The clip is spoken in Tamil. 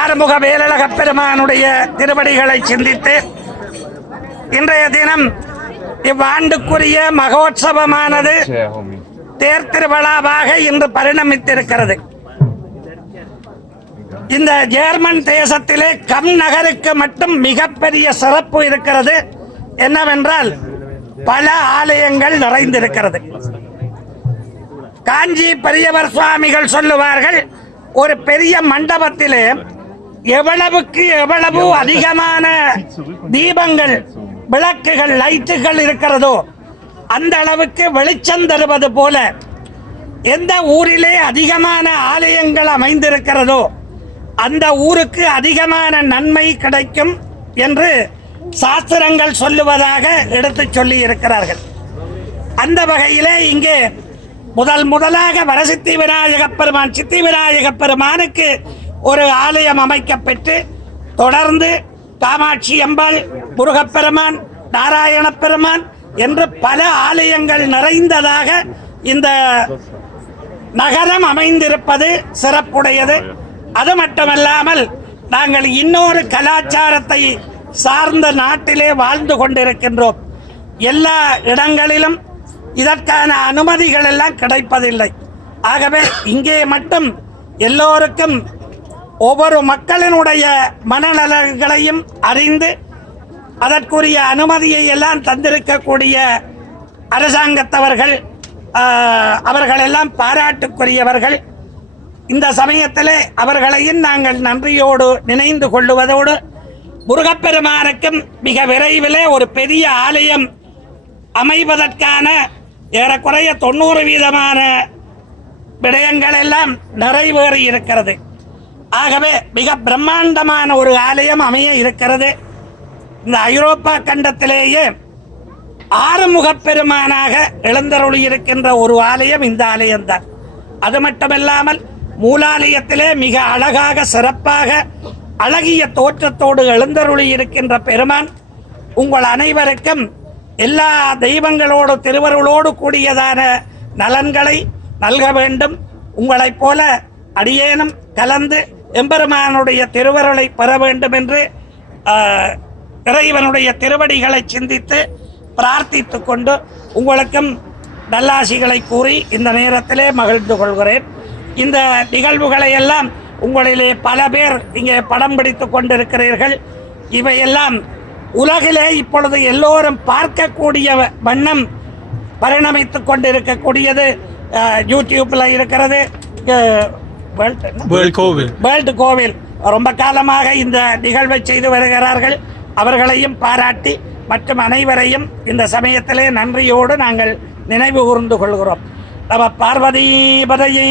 ஆறுமுக வேலழகப் பெருமானுடைய திருவடிகளை சிந்தித்து இன்றைய தினம் இவ்வாண்டுக்குரிய மகோத்சவமானது தேர் திருவிழாவாக இன்று பரிணமித்திருக்கிறது. இந்த ஜெர்மன் தேசத்திலே கம் நகருக்கு மட்டும் மிகப்பெரிய சிறப்பு இருக்கிறது. என்னவென்றால் பல ஆலயங்கள் நிறைந்திருக்கிறது. காஞ்சி பெரியவர் சுவாமிகள் சொல்லுவார்கள் ஒரு பெரிய மண்டபத்திலே எவ்வளவுக்கு எவ்வளவு அதிகமான தீபங்கள் விளக்குகள் லைட்டுகள் இருக்கிறதோ அந்த அளவுக்கு வெளிச்சம் தருவது போல எந்த ஊரிலே அதிகமான ஆலயங்கள் அமைந்திருக்கிறதோ அந்த ஊருக்கு அதிகமான நன்மை கிடைக்கும் என்று சாஸ்திரங்கள் சொல்லுவதாக எடுத்துச் சொல்லி இருக்கிறார்கள். அந்த வகையிலே இங்கே முதல் முதலாக வரசித்தி விநாயகப் பெருமான் சித்தி விநாயகப் பெருமானுக்கு ஒரு ஆலயம் அமைக்கப்பெற்று தொடர்ந்து காமாட்சி அம்பாள் முருகப்பெருமான் நாராயணப்பெருமான் என்று பல ஆலயங்கள் நிறைந்ததாக இந்த நகரம் அமைந்திருப்பது சிறப்புடையது. அது மட்டுமல்லாமல் நாங்கள் இன்னொரு கலாச்சாரத்தை சார்ந்த நாட்டிலே வாழ்ந்து கொண்டிருக்கின்றோம். எல்லா இடங்களிலும் இதற்கான அனுமதிகள் எல்லாம் கிடைப்பதில்லை. ஆகவே இங்கே மட்டும் எல்லோருக்கும் ஒவ்வொரு மக்களினுடைய மனநலன்களையும் அறிந்து அதற்குரிய அனுமதியை எல்லாம் தந்திருக்கக்கூடிய அரசாங்கத்தவர்கள் அவர்களெல்லாம் பாராட்டுக்குரியவர்கள். இந்த சமயத்திலே அவர்களையும் நாங்கள் நன்றியோடு நினைந்து கொள்ளுவதோடு முருகப்பெருமானுக்கும் மிக விரைவிலே ஒரு பெரிய ஆலயம் அமைவதற்கான ஏறக்குறைய தொண்ணூறு வீதமான விடயங்கள் எல்லாம் நிறைவேறி இருக்கிறது ஆகவே மிக பிரம்மாண்டமான ஒரு ஆலயம் அமைய இருக்கிறது. இந்த ஐரோப்பா கண்டத்திலேயே ஆறுமுகப் பெருமானாக எழுந்தருளி இருக்கின்ற ஒரு ஆலயம் இந்த ஆலயம்தான். அது மட்டுமல்லாமல் மூலாலயத்திலே மிக அழகாக சிறப்பாக அழகிய தோற்றத்தோடு எழுந்தருளி இருக்கின்ற பெருமான் உங்கள் அனைவருக்கும் எல்லா தெய்வங்களோடு திருவருளோடு கூடியதான நலன்களை நல்க வேண்டும். உங்களைப் போல அடியேனும் கலந்து எம்பெருமானுடைய திருவருளை பெற வேண்டும் என்று இறைவனுடைய திருவடிகளை சிந்தித்து பிரார்த்தித்து கொண்டு உங்களுக்கும் நல்லாசிகளை கூறி இந்த நேரத்திலே மகிழ்ந்து கொள்கிறேன். இந்த நிகழ்வுகளை எல்லாம் உங்களிலே பல பேர் இங்கே படம் பிடித்து கொண்டிருக்கிறீர்கள். இவையெல்லாம் உலகிலே இப்பொழுது எல்லோரும் பார்க்கக்கூடிய வண்ணம் பரிணமித்து கொண்டிருக்கக்கூடியது யூடியூப்பில் இருக்கிறது கோவில். வேர்ல்டு கோவில். ரொம்ப காலமாக இந்த நிகழ்வை செய்து வருகிறார்கள். அவர்களையும் பாராட்டி மற்றும் அனைவரையும் இந்த சமயத்திலே நன்றியோடு நாங்கள் நினைவு கூர்ந்து கொள்கிறோம். நம பார்வதி பதையே